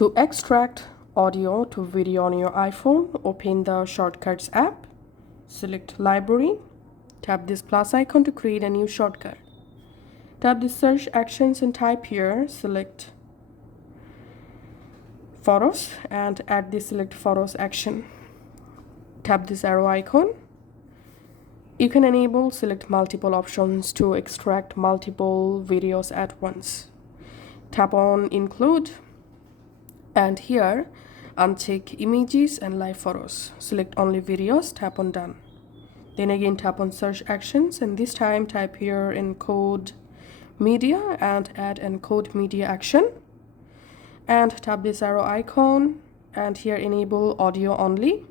To extract audio to video on your iPhone, open the Shortcuts app, select Library, tap this plus icon to create a new shortcut. Tap the search actions and type here, select Photos and add the select Photos action. Tap this arrow icon. You can enable select multiple options to extract multiple videos at once. Tap on Include and here uncheck Images and Live Photos. Select only videos, tap on Done. Then again tap on Search Actions and this time type here Encode Media and add Encode Media action. And tap this arrow icon and here enable Audio Only.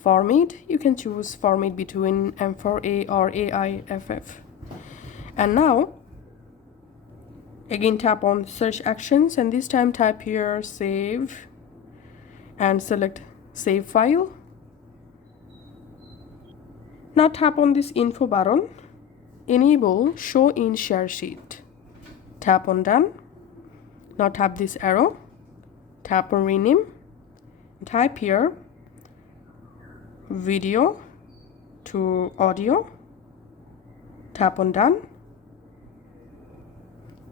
Format, you can choose format between M4A or AIFF. And now again tap on Search Actions and this time type here Save and select Save File. Now tap on this info button, enable Show in Share Sheet. Tap on Done. Now tap this arrow, tap on Rename, type here Video to Audio, tap on Done.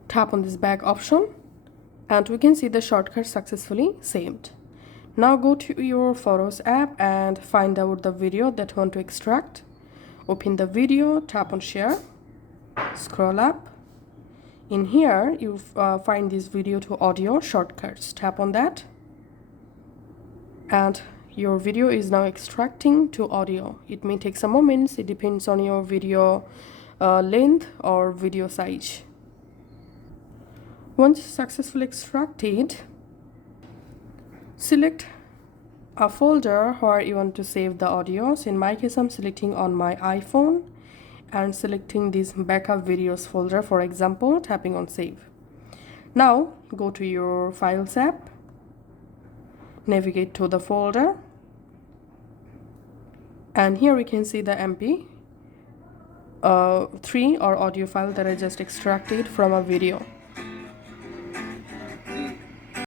Tap on this back option and we can see the shortcut successfully saved. Now go to your Photos app and find out the video that you want to extract. Open the video, tap on Share, scroll up. In here you find this video to audio shortcuts. Tap on that and your video is now extracting to audio. It may take some moments, it depends on your video length or video size. Once successfully extracted, select a folder where you want to save the audios. In my case, I'm selecting on my iPhone and selecting this backup videos folder, for example, tapping on Save. Now go to your Files app, navigate to the folder, and here we can see the MP3 or audio file that I just extracted from a video.